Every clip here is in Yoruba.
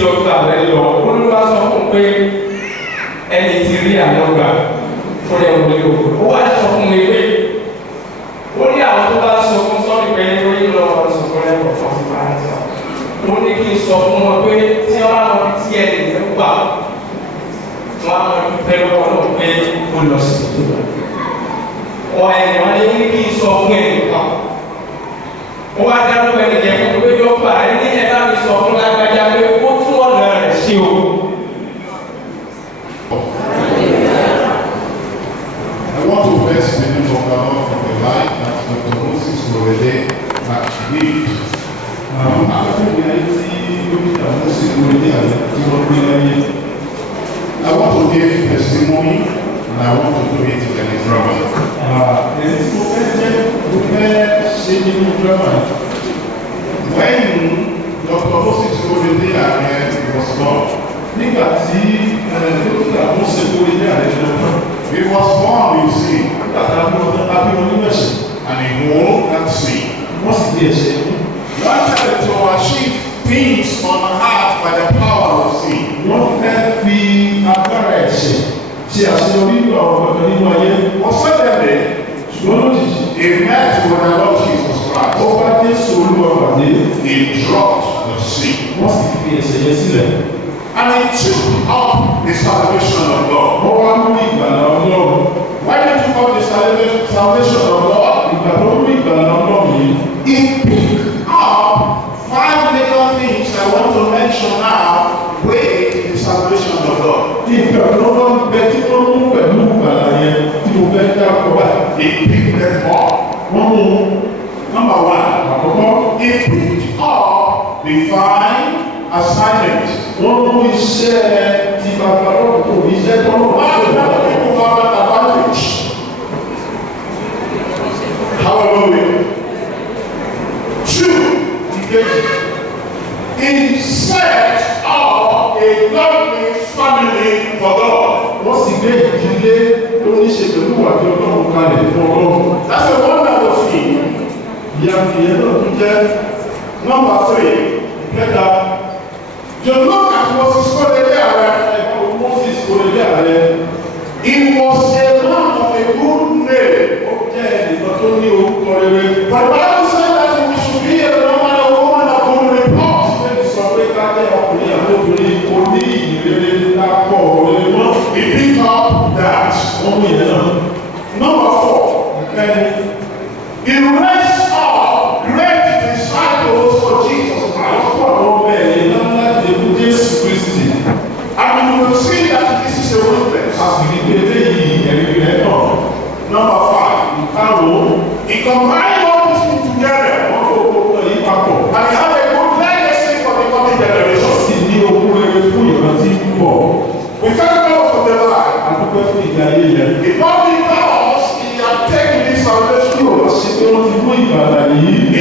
dókítà rẹ̀ lọ olúwa sọ fún pé ẹni tí rí àwọn gbà fún ẹ̀ wọlé òkú ó wá sọ fún mi pé ó ní àwọn tó bá sọ fún sọ́ọ̀rì pé orí lọ sọ fún ẹ̀ kọ̀ fún ọ̀sán máa ń sọ ó ní kí n sọ fún wọn pé tí wọ́n á lọ tí ẹni rẹ̀ gbà wọ́n á lọ pẹ́ lọ́wọ́ náà pé ó lọ sí ìtura ọ̀ ẹ̀yìn wọn ní kí n sọ fún ẹ̀ nìkan ó wá dárúkọ ẹni jẹ fún pé yóò fà ẹni ẹ bá mi sọ fún lágbájá pé ó tún ọ̀nà rẹ̀ ṣe o. I want to bless the name of the Lord for the life that Dr. Moses Lorede has lived. Afẹ́fẹ́ ayé tí Dr. Moses Lorede àti tí wọ́n gbé láyé. I want to give testimony and I want to do it in the drama. Ẹni tí mo fẹ́ jẹ́ mo fẹ́ ṣe nínú drama. When Dr. Moses Lorede àti was born, nígbà tí Dr. Moses Lorede àti he was born, you see, and he wore that seed. Wanted to achieve things on earth by the power of sin. But suddenly, he met with the Lord Jesus Christ. He dropped the seed. And he took up the salvation of God. Why did he took up the salvation of God? He picked up 5 little things I want to mention now with the salvation of God. He picked them up. Number 1, he picked up divine assignment. Hallelujah. 2, he set up a godly family for God. That's a wonderful thing. Number 3, you look at Moses he was a man of a good name. The Bible said that we should be a man and a woman of good report. He picked up that. Number 4, he raised up great disciples for Jesus Christ. And you will see that this is a witness. Number 5, he combined all these things together. And he had a good legacy for the coming generation. We thank God for the life. It not because he had taken this salvation. He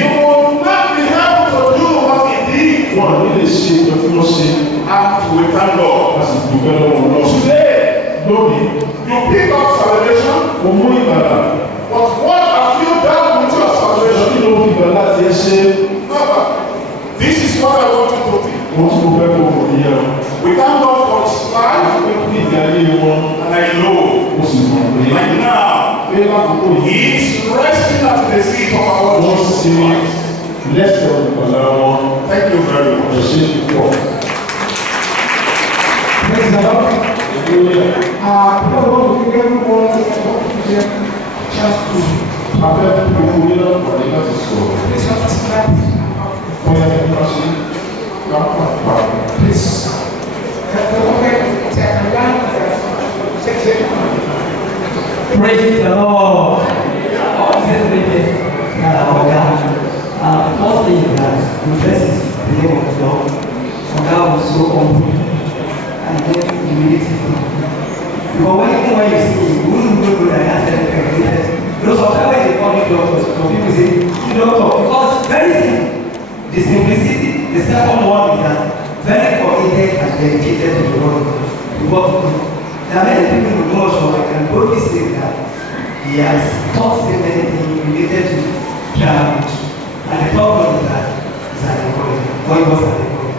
will not be able to do what he did. And we thank God. Today, you pick up salvation. But what have you done with your salvation? This is what I want you to think. We thank God for his life. And I know right now he is resting at the feet of our Lord Jesus Christ. Thank you very much. Praise the Lord. Praise the Lord. First thing that we bless the name of God. And God was so humble and then humility. Because when you see, you wouldn't go to the answer. Those of them when they call it doctors, people say, doctor, because very simple. The simplicity, the second one is that very committed and dedicated to the work of God. There are many people who know so I can boldly say that he has taught them many things related to travel. And the third one is that it's an economy. What was an economy?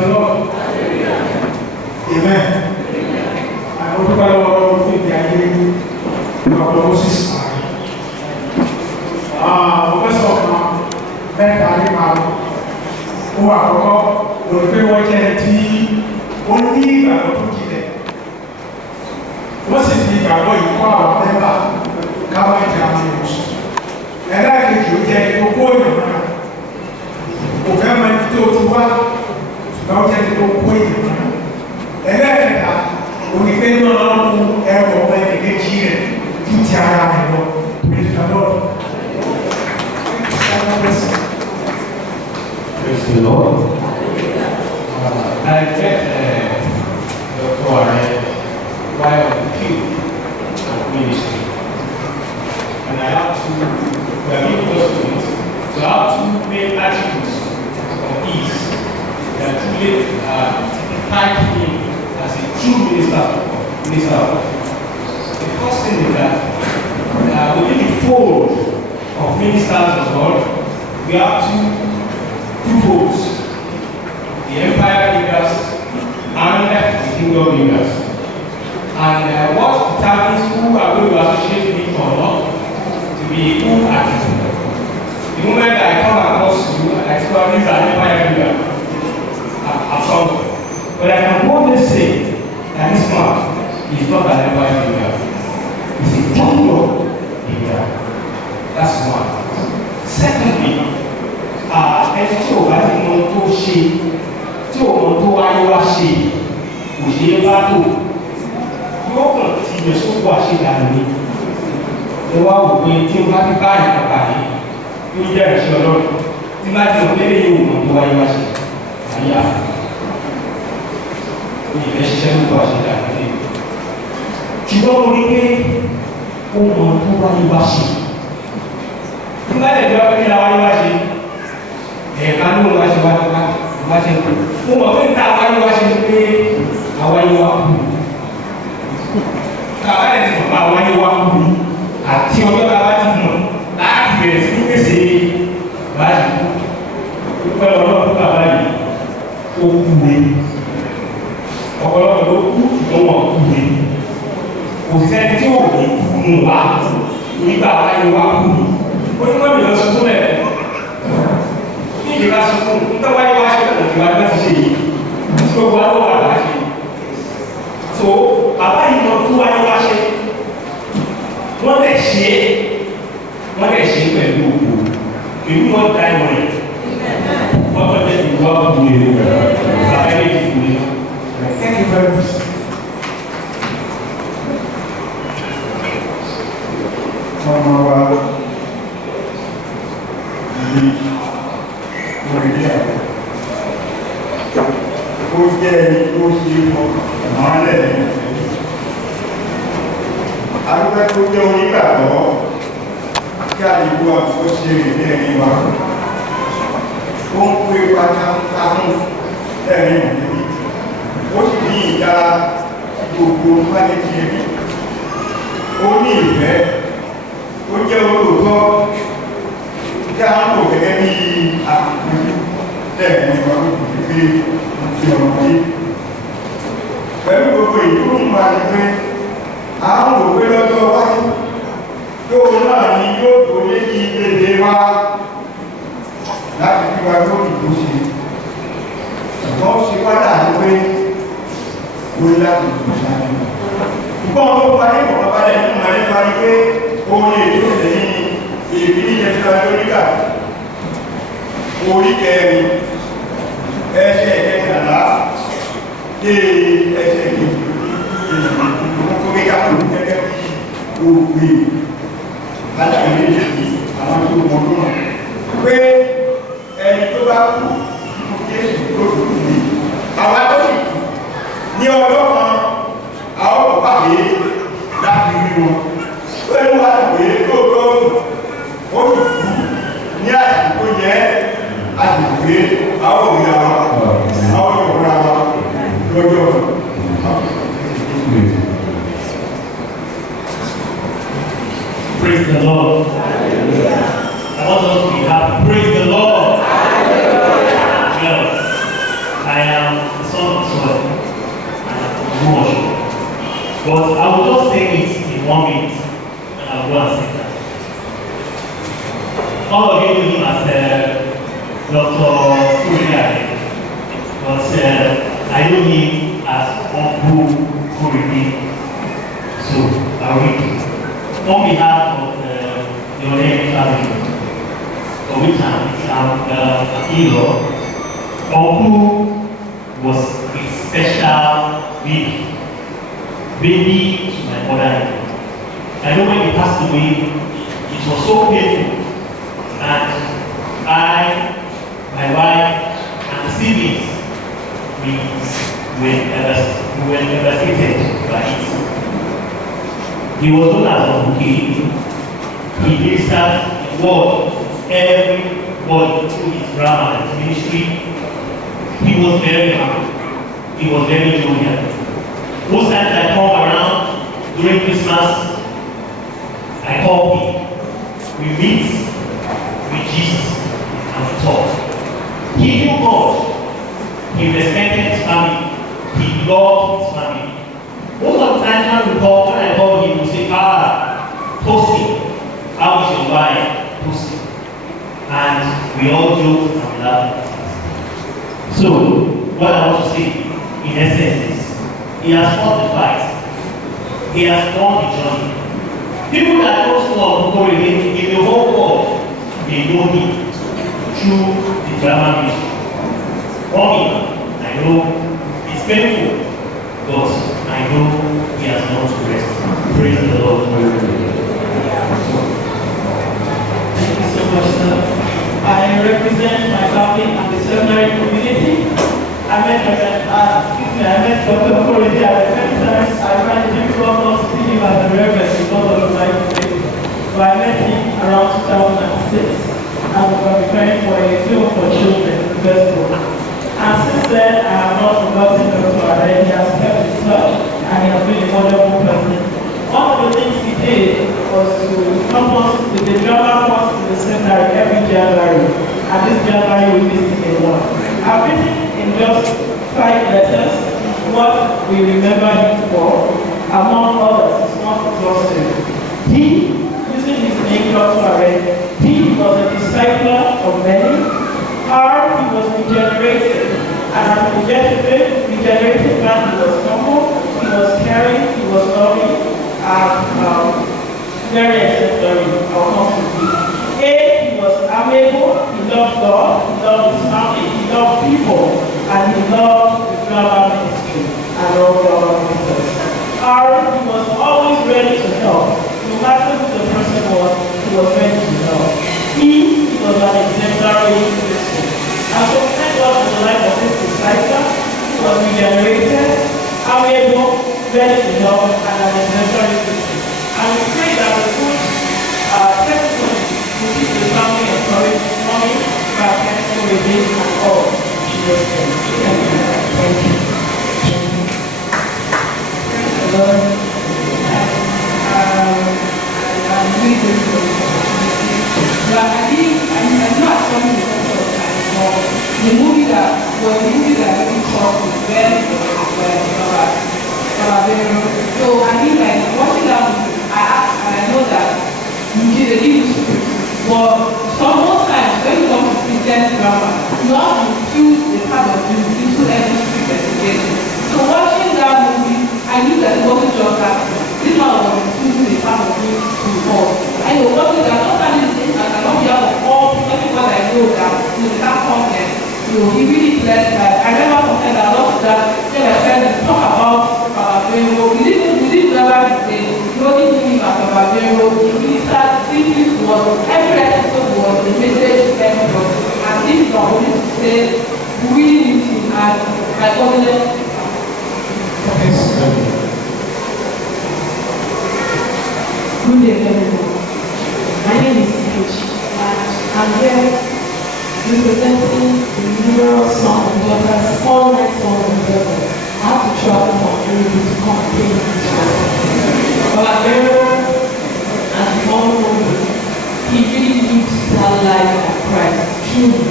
the Lord. Amen. Àwọn tó bá lọ́wọ́ lọ́wọ́ fún ìgbé ayé ọ̀pọ̀ Moses ààrẹ. Pọfẹ́sọ̀ kan mẹ́ta nípa owó àkọ́kọ́ lórí pé wọ́n jẹ́ tí ó ní ìgbàgbọ́ tó kílẹ̀. Wọ́n sì fi ìgbàgbọ́ yìí kọ́ àwọn mẹ́bà káwọn ìjà àwọn ìwòsàn. Ẹlẹ́ẹ̀kejì ó jẹ́ ìkókó ìrìnà. Kò fẹ́ mọ ibi tó ti wá, ṣùgbọ́n ó jẹ́ ìkókó ìrìnà. Ẹlẹ́ẹ̀kẹta onígbé náà mú ẹrọ ọmọ ẹnìkejì rẹ̀ ju ti ara rẹ̀ lọ. Praise the Lord. Praise the Lord. I met Dr. Warren while on the field of ministry. And I have to, we are being close to it, so I have two main attributes of ease that really typify him as a true minister. The first thing is that within the fold of ministers of God, we have two folds: the empire leaders and the kingdom leaders. And what determines who are going to associate with or not to be who attitude. The moment I come across you and I see these are empire leaders, I'm sorry. But I can boldly say that this man is not an empire leader. He's a kingdom leader. That's one. Secondly, ẹni tí o bá ti mọ tó ṣe, tí o mọ tó wáyé wá ṣe, kò ṣe é bá tó. Yóò kàn ti yẹ sókò àṣedànù ni. Ẹ wá wò pé tí o bá ti bá ìpàpà yìí, yóò jẹ́ ìrẹsì ọlọ́run. Tí bá ti mọ̀ pé lè yóò mọ tó wáyé wá ṣe, àyà. Ìfẹ́ ṣiṣẹ́ ló bá àṣedànù ni. Ṣùgbọ́n mo rí pé ó mọ tó wáyé wá ṣe. Tí bá lè jọ pé kí la wáyé wá ṣe, ẹ̀ka ló wá ṣe wá ṣe ń pè. Mo mọ̀ pé ta wáyé wá ṣe ń pé àwáyé wá kú. Tàbá lè ti mọ̀ pé àwáyé wá kú àti ọjọ́ ta bá ti mọ̀ láti bẹ̀rẹ̀ sí ní pèsè báyìí. Pípẹ́ ọlọ́run bàbá yìí ó kú mi. Ọ̀pọ̀lọpọ̀ ló kú ṣùgbọ́n wọn kú mi. Kò sẹ́ni tí ò ní kú nù wá nígbà àwáyé wá kú. Ó ní wọ́n mi lọ sọ fún ẹ̀. Ìjọba sọ fún un, nígbà wáyé wá ṣe ọ̀nà tí wá gbé ti ṣe yìí, tí gbogbo àwọn wà láṣẹ. So, bàbá yìí lọ tún wáyé wá ṣe. Wọ́n lè ṣe pẹ̀lú òkú. Èyí wọ́n dá ìwọ̀n yẹn. Wọ́n tọ́ jẹ́ ìwọ́ ọ̀gbìn èrò. Bàbá yẹn ti kú ní. Thank you very much. Ọmọ wa ní orílẹ̀ ó jẹ́ ẹni tó ṣe ọ̀mọ́lẹ̀ arúgbẹ́ tó jẹ́ onígbàgbọ́ kí àdìgbò àkókò ṣe ìdí ẹni wa ó ń pè pátákùn ẹ̀rin ìdíbí ó sì ní ìdá gbogbo pálẹ́tì ẹbí ó ní ìfẹ́ ó jẹ́ olóòótọ́ tí a ń lò gẹ́gẹ́ bí àkùnkùn lẹ́ẹ̀mí ọdún pé ti ọ̀rọ̀ yìí pẹ̀lú gbogbo ìlú ń máa ní pé a ń lò pé lọ́jọ́ wájú yóò náà ni yóò tó lé ní èdè wa láti fi wá yóò dìbò ṣe ṣùgbọ́n ó ṣe wádà ní pé ó láti dìbò ṣáájú ṣùgbọ́n ó parí ìwọ̀n balẹ̀ nínú àyè parí pé òun lè tó lẹ́yìn èbí ìjẹta lóríkà orí kẹrin ẹsẹ̀ ìkẹtàlá dé ẹsẹ̀ ìgbòkókè kápẹ́lú gẹ́gẹ́ bí ògbé látàrí ìjẹ̀bí àwọn tó mọ̀ lónà pé ẹni tó bá kú Jésù tó dùn ní àwọn tó sì kú ní ọjọ́ kan àwọn kò pàdé láti rí wọn pẹ̀lú wà pé lóòótọ́ ó sì kú ní àsìkò yẹ àsìkò àwọn òmìnira àwọn ìwọ̀nra lọ́jọ́ Praise the Lord. I want us to be happy. Praise the Lord. Well, I am 1 minute, and I'll go and sit down. All of you know him as Dr. Kuriari, but I know him as Uncle Kuridi. So I'll read it. On behalf of the Onemi family, of which I'm hero, Uncle was a special baby to my mother. I know when he passed away, it was so painful, and I, my wife, and the siblings, we were devastated by it. He was known as Uncle. He ministered the word to everybody through his drama and his ministry. He was very happy. He was very jovial. Most times I come around during Christmas, I call him. We meet, we gist, and we talk. He knew God. He respected his family. He loved his family. Most of the time when I call him, he will say, Tosi, how is your wife? Tosi. And we all joke and laugh. So, what I want to say, in essence, is he has fought the fight. He has won the journey. People that don't know Okokore in the whole world, they know him through the drama music. For me, I know it's painful, but I know he has not to rest. Praise the Lord. Thank you so much, sir. I represent my family and the seminary community. I met Dr. Okorede at many times. I find it difficult not to see him as a reverend because of my faith. So I met him around 2006 and we were preparing for a film for children, the festival. And since then, I have not forgotten Dr. Okorede. He has kept in touch and he has been a wonderful person. One of the things he did was to help us with the drama course in the seminary every January. And this January we missed a one. I've written in just 5 letters what we remember him for. Among others, it's not exhaustive. He, using his name Dr. Okorede, he was a discipler of many. R, he was regenerated. And as a regenerated man, he was humble, he was caring, he was loving, and very exemplary. I'll come to you. A, he was amiable, he loved God, he loved his family, he loved people, and he loved the drama ministry and all drama ministers. R, he was always ready to help. No matter who the person was, he was ready to help. E, he was an exemplary Christian. And so thank God for the life of this disciple. He was regenerated, amiable, ready to help, and an exemplary Christian. And we pray that the good testimony will keep the family encouraged, mommy, Pastor, Okorede, and all. Jesus' name. Thank you. Thank you. Praise the Lord. I'm really grateful for the opportunity. But I know I'm coming with some sort of time. The movie that really caught me very well. Baba Gbenro. So I mean, like watching that movie, I asked and I know that you did a little script. But some most times when you come to Christian drama, you have to choose the part of you into every script that you get. So watching that movie, I knew that it wasn't just that. This man was choosing the part of you to fall. And it was something that sometimes I cannot be out of all because I know that that content, he really blessed that. I remember something that I loved that when my friends talk about Baba Gbenro. We didn't remember his name. We only knew him as Baba Gbenro. We started seeing this word. Every episode was a message to everyone. And this is our only to say we really need him as my government. Good day, everyone. My name is H. And I'm here representing the numerous sons and daughters, all my sons and daughters. I have to travel from Enugu to come and pay this person. Baba Gbenro, as you all know, he really lived that life of Christ, truly.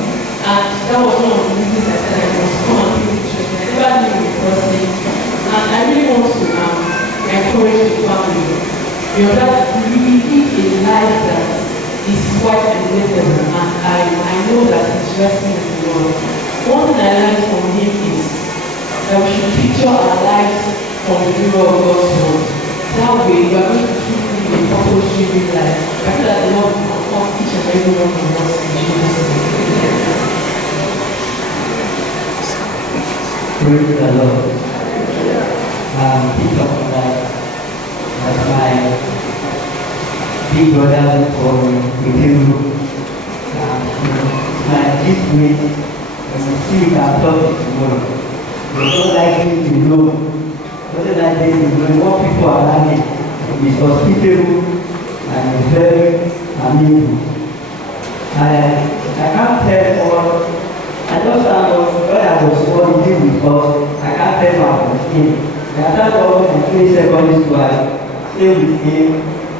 And that was one of the reasons I said I must come and pay this church. I never knew him personally. And I really want to encourage the family. Your dad really live a life that is quite relatable, and I know that he's resting in the Lord. One thing I learned from him is that we should picture our lives from the view of God's word. That way, we are going to keep living a purpose-driven life. I feel that the Lord will transform each and every one of us in Jesus' name. Praise the Lord. Think of that as my big brother for Baba. My this week, when you see that talk tomorrow, it's not likely to know. Not likely to know what people are learning. It's hospitable and it's very amazing. I can't tell all. I just when I was auditing because I can't tell my skin. I thank God for 3 secondary school. I stay with him.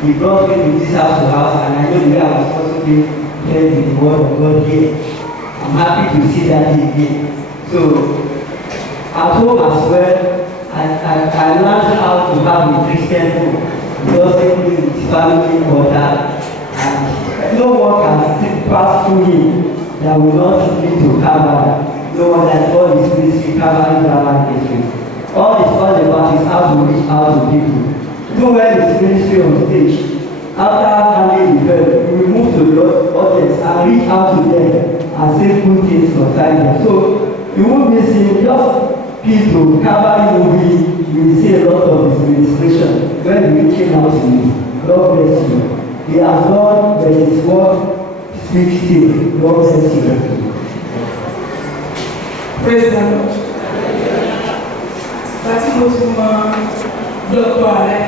He brought me to this house to house, and I know the way I was supposed to be fed with the word of God here. I'm happy to see that again. So at home as well, I learned how to have a Christian home. Doesn't live with family or that, and no one can still pass through him that will not lead to Calvary. No one that God is ministry Calvary ministry. All it's all about is how to reach out to people. Even when it's ministry on stage, after handling the verb, we move to the audience and reach out to them and say good things concerning them. So you won't miss him. Just people, Calvary movie, you will see a lot of his administration when we reaching out to you. God bless you. He has done when his word speaks to you. God bless you. Praise the Lord. Láti mo ti mọ dọ́kítọ̀ rẹ̀,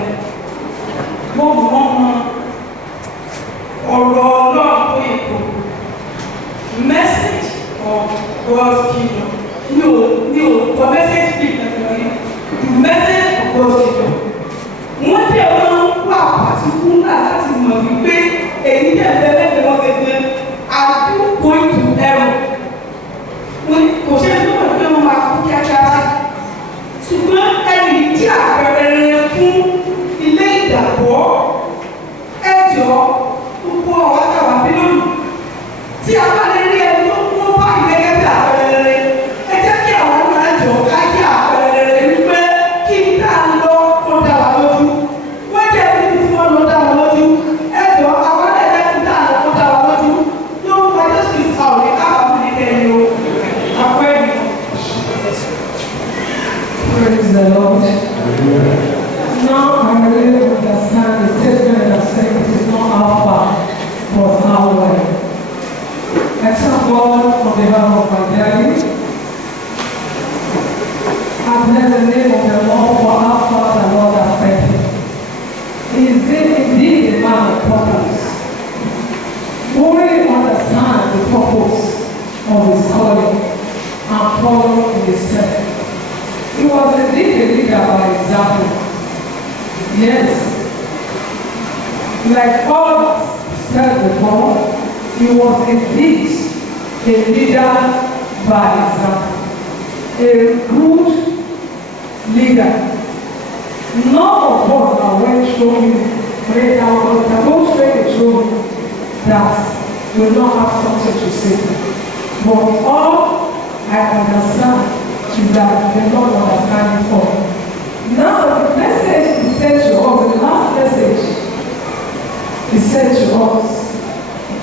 mo mọ ọ̀rọ̀ Ọlọ́run tó yẹ kó message of God's kingdom. Mi ò kọ message bí kankan yẹn, message of God's kingdom. Wọ́n dẹ̀ wọ́n wà pàtíkúlà láti mọ̀ wípé èyí dẹ̀ bẹ́ẹ̀ bẹ́ẹ̀ wọ́n gẹ́gẹ́ are you going to heaven? Kò ṣe é tó wọ́n pé wọ́n máa kú kíákíá báyìí. Ṣùgbọ́n ẹni tí àpẹẹrẹ fún ilé ìdàpọ̀ ẹjọ́ gbogbo ọ̀wá tàwa bí lónìí tí a bá lè rí ẹni tó kún bá ìgbẹ́gẹ́ bí àpẹẹrẹ ẹ jẹ́ kí àwọn ọmọ ẹjọ́ ká jẹ́ àpẹẹrẹ wípé kí n tá a lọ kó dá wa lójú wọ́n jẹ́ níbi tí wọ́n lọ dá wa lójú ẹjọ́ àwọn ẹ̀jẹ̀ kí n tá a lọ kó dá wa lójú ló ń wájú sí àwọn ìkáàbọ̀ nìkẹyìn o àpẹẹrẹ. Praise the Lord. Now I really understand the statement of saying it is not how far, but how well. I thank God on behalf of my daddy. I bless the name of the Lord for how far the Lord has sent him. He is indeed a man of purpose. Who really understands the purpose of his calling and follow in his step. He was indeed a leader by example. Yes. Like all said before, he was indeed a leader by example. A good leader. None of us that went through him, that go straight through him, that will not have something to say. But all I understand is that the Lord understands it all. Now the message he said to us, the last message he said to us,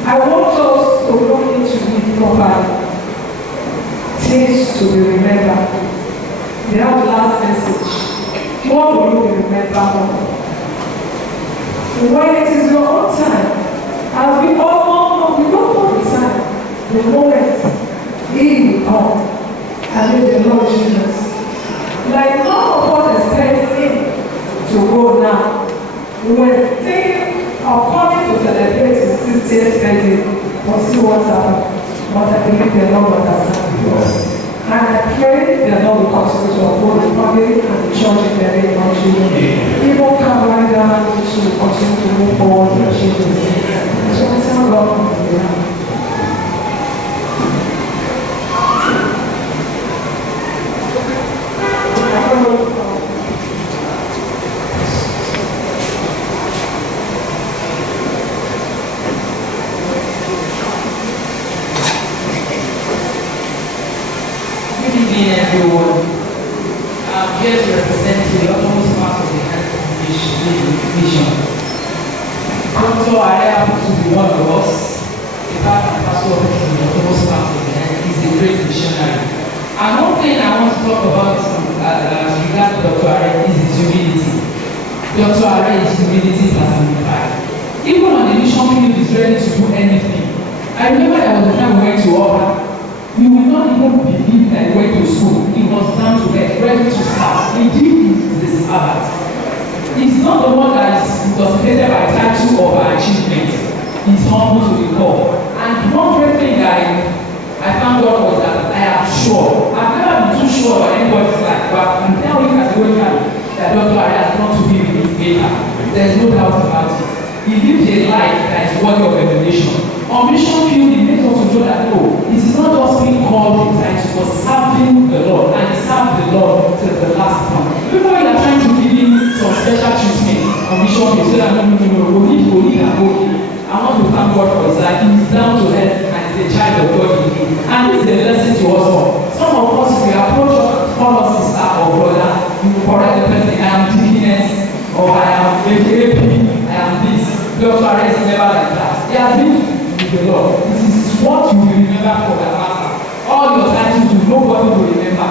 I want us to look into it properly. Things to be remembered. The last message. What will you remember of? When it is your own time, as we all know, we don't know the time, the moment he will come. And the Lord Jesus. Like none of us expect him to go now. We were thinking of coming to celebrate his 60th birthday, but see what's happened. But I believe the Lord understands. And I pray the Lord will continue to uphold the family and the church in the name of Jesus. Even Calvary down to continue to move forward in Jesus' name. So I thank God for the I'm here to represent the utmost part of the health mission. Dr. Are happens to be one of us, the part and parcel of the utmost part of the health. He's a great missionary. And one thing I want to talk about regarding Dr. Are is his humility. Dr. Are is humility personified. Even on the mission field, he's ready to do anything. I remember there was a time we went to Oba. We would not even believe that he went to school. He was down to bed, ready to serve. He did his Sabbath. He's not the one that is intoxicated by title or by achievement. He's humble to the core. And one great thing that I found out was that I am sure. I've never been too sure about anybody's life, but I'm telling you categorically that Dr. Ari has not to be with his maker. There's no doubt about it. He lived a life that is worthy of emulation. On mission field, he made us to know that no, it is not just being called in times, but serving the Lord, and he served the Lord till the last one. People are trying to give him some special treatment on mission field, so that no, we need and okay. I want to thank God for his life. He is down to earth and is a child of God indeed. And this is a lesson to us all. Some of us, we approach call us sister or brother, you correct the person, I am deaconess, or I am AP, I am this. Dr. Ari is never like that. He has been with the Lord. This is what you will remember for the master. All your titles will nobody will remember.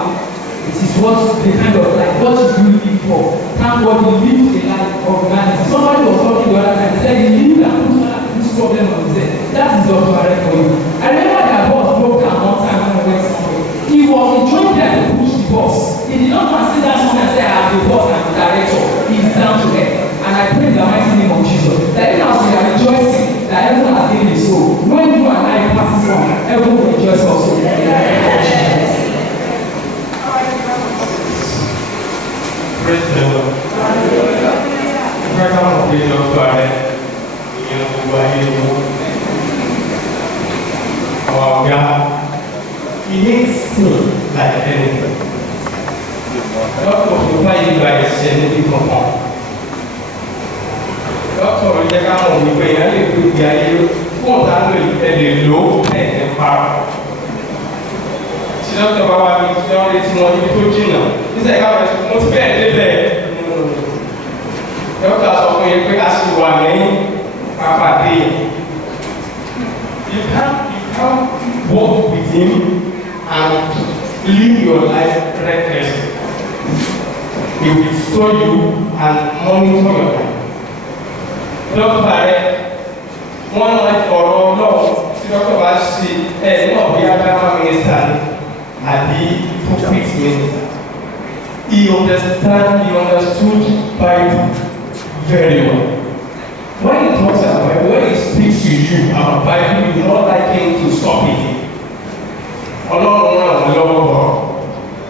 It is what the kind of like what you live for. Thank God he lived a life of humanity. Somebody was talking the other time, he said he lived and put this problem on his head. That is Dr. Ari for you. I remember that boss broke down one time when I went somewhere. He joined there to push the boss. He did not consider someone and say, I am the boss and the director. He is down to earth. And I pray in the mighty name of Jesus that even as we are rejoicing that everyone has given his soul, when you and I pass this on, everyone will rejoice also. In the name of Jesus. Praise the Lord. Praise God for your God. Oh God, he hates sin like anything. God will provide you by his genetic compound. Dọ́kítọ̀ ló jẹ́ ká mọ̀ wípé èèyàn lè gbé ìgbé ayé fún ọ̀tá lò ẹ̀lẹ́ lò ẹ̀ẹ́dẹ̀ para. Tí dọ́kítọ̀ bá wá ní tí wọ́n lè tí wọ́n níbi tó jìnnà, níṣẹ́ ká wọ́n mo ti fẹ́ẹ̀ débẹ̀. Dọ́kítọ̀ sọ fún yín pé a sì wà ní pàpàdé. You can't walk with him and live your life recklessly. He will restore you and monitor your life. Dọ́kítà rẹ̀ wọ́n ọ̀rọ̀ náà tí dọ́kítà bá ṣe náà bí adáma mínísítà àbí prophet minister. He understood Bible very well. When he talks about Bible, when he speaks to you about Bible, you not like him to stop it. Ọlọ́run ràn wọ́n lọ́wọ́ bọ̀.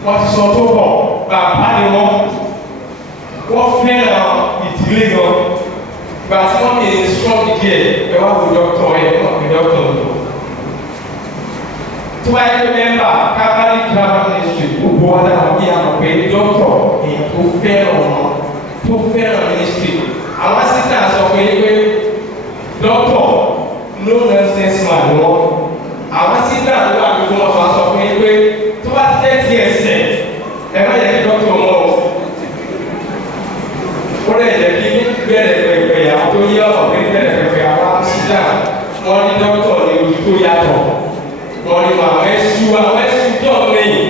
Wọ́n ti sọ tó bọ̀ bàbá ni wọ́n fẹ́ràn ìdílé gan. But one is strong here, the one who doctor and the doctor. So I remember Catholic Grammar Ministry, who brought out here a doctor in to fair ministry. I was sitting as a doctor, no nonsense man, no. I was sitting as a to what 30 years said, and I had a doctor more. What is it? Tó yẹ ọ̀pẹ pẹ̀lẹ́pẹ̀lẹ́ àwọn sídà wọ́n ní dọ́kítọ̀ ní ojú tó yàtọ̀ wọ́n ní àwọn ẹ̀sùn jọ̀ lẹ́yìn.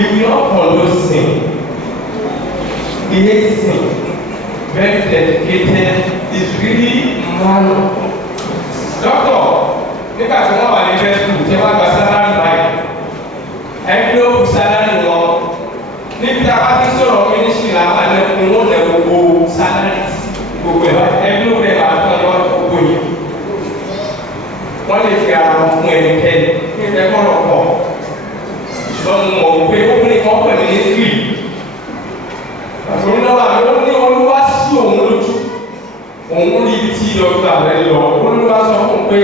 If you not condone sin, he hates sin, very dedicated, is really man. Doctor, nígbà tí wọ́n wà ní first school tí wọ́n gba salary báyìí ẹgbẹ́ òkú salary wọn níbi tí a bá ti sọ̀rọ̀ ministry làwọn àlẹ́ wọn lẹ̀ gbogbo salary. Ẹgbẹ́ òkú ẹ̀ máa tán lọ́wọ́ gbogbo yìí. Wọ́n lè fi ara wọn fún ẹnikẹ́ni ní ìfẹ́kọ̀rọ̀ pọ̀. Ṣùgbọ́n mo mọ̀ pé obìnrin kan pẹ̀lú ní free. Àtòrí náà ló ní olúwa sí òun lójú. Òun rí tí dọ́kítà rẹ̀ lọ. Olúwa sọ fún pé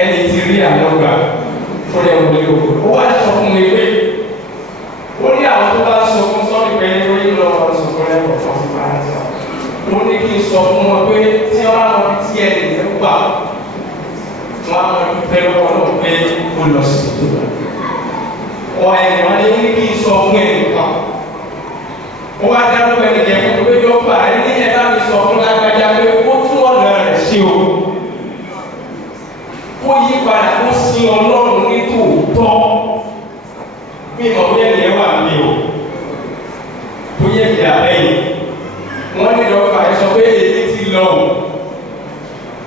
ẹni tí rí àná gbà. wọlé ní kí n sọ fún ẹnìkan ó wá dárúkọ ẹnìkan fún mi pé dọ́kítà rẹ ní ẹ bá mi sọ fún lágbájá pé ó tún ọ̀nà rẹ̀ ṣe o ó yí padà ó sin Ọlọ́run ní tòótọ́ bí ìmọ̀ bóyá ìyẹn wà mí o bóyá ìyá lẹ́yìn wọ́n ní dọ́kítà rẹ sọ pé èyí ti lọ o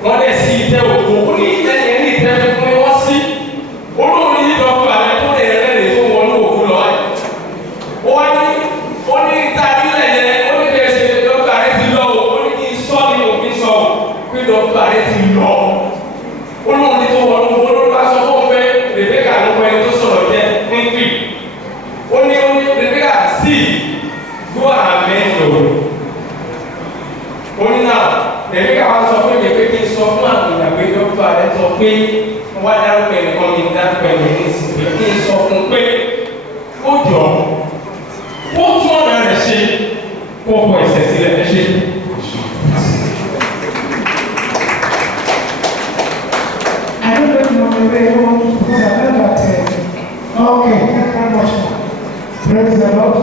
wọ́n lè sí ìtẹ́ òkú ó ní ìtẹ́ yẹn ní ìtẹ́ tó fún mi wọ́n sí olóòrùn yìí dọ́kítà rẹ tó lè rẹ́rìn tó wọnú òkú lọ ó ní tàbí lẹ́yìn ó ní kẹsì dọ́kítà rẹ ti lọ o ó ní kí n sọ ní òfin sọ pé dọ́kítà rẹ ti lọ olóòrùn yìí tó wọnú olóòrùn bá sọ fún pé Rebecca ló pẹ́ tó sọ̀rọ̀ jẹ́ ní pì ó ní Rebecca sí go amen lòun ó ní náà Rebecca wá sọ fún mi pé kí n sọ fún àwọn ìyàwó dọ́kítà rẹ sọ pé wá dárúkọ ẹnìkan mi dárúkọ ẹnìkan ní ìsìnkú kí n sọ fún pé ó jọ ó tún ọ̀nà rẹ̀ ṣe kó kọ ẹ̀ṣẹ̀ sílẹ̀ ẹ ṣe. I don't know if you know where you want to put that, okay, thank you very much. Praise the Lord.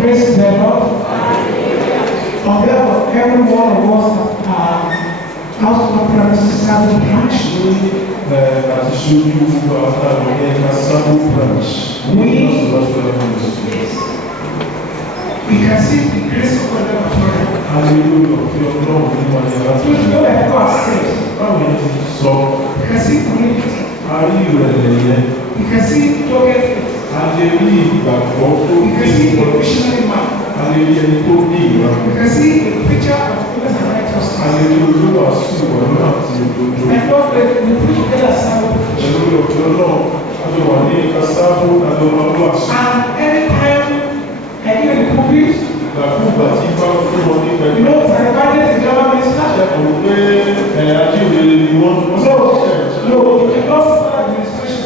Praise the Lord. On behalf of every one of us out of premises serving branch, we can see the grace of God in our prayer. We know that God says, we can see community. We can see together. We can see the visionary man. We can see the picture of goodness and righteousness. And God, we put together some. And every time I give a pulpit, you know, the budget is never minister. No, you cannot follow administration.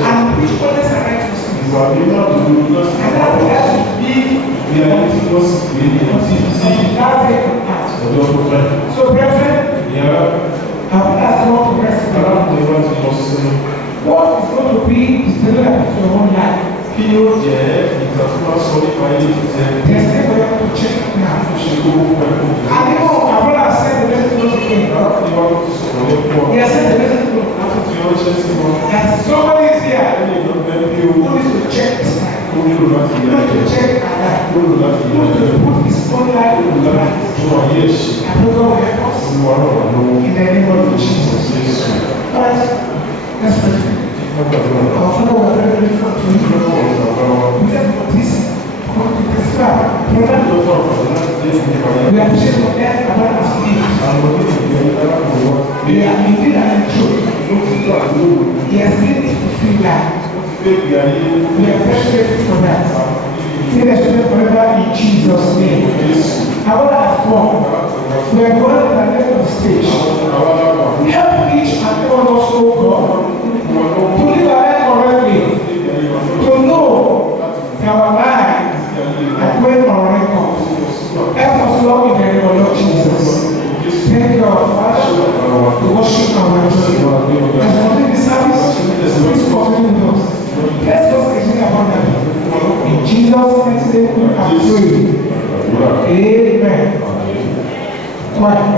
And preach goodness and righteousness. And that has to be so, brethren, I would ask God to rest around the world. What is going to be the story of your own life? There's no way to check now. I know my brother said the message was again. He has said the message was that somebody is here who needs to check his life. Who needs to check our life. Who needs to put his own life in the light. And God will help us in the name of Jesus. Alright, let's pray. Our Father, we are very grateful to you. We thank you for this. We appreciate your death about us. We are indeed and in truth. He has been fulfilled life. We are very grateful for that. May the Spirit forever in Jesus' name. Our last one. We are going to the end of the stage. Help each and every one of us, oh God, to live our life correctly, to know our life and when our life comes. Help us, Lord, in the name of Lord Jesus. Thank you, our Father, to worship our Lord. As we continue the service, please continue with us. Let's just continue abundantly. In Jesus' mighty name, we are praying. Amen. Quiet.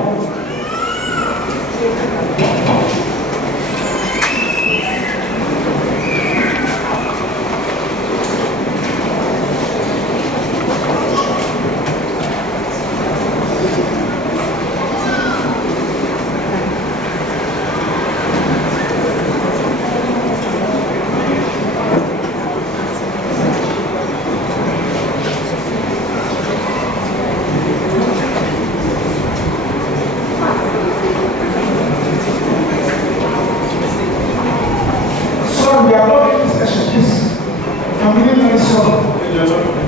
We are not in this session, please. I'm really very sorry.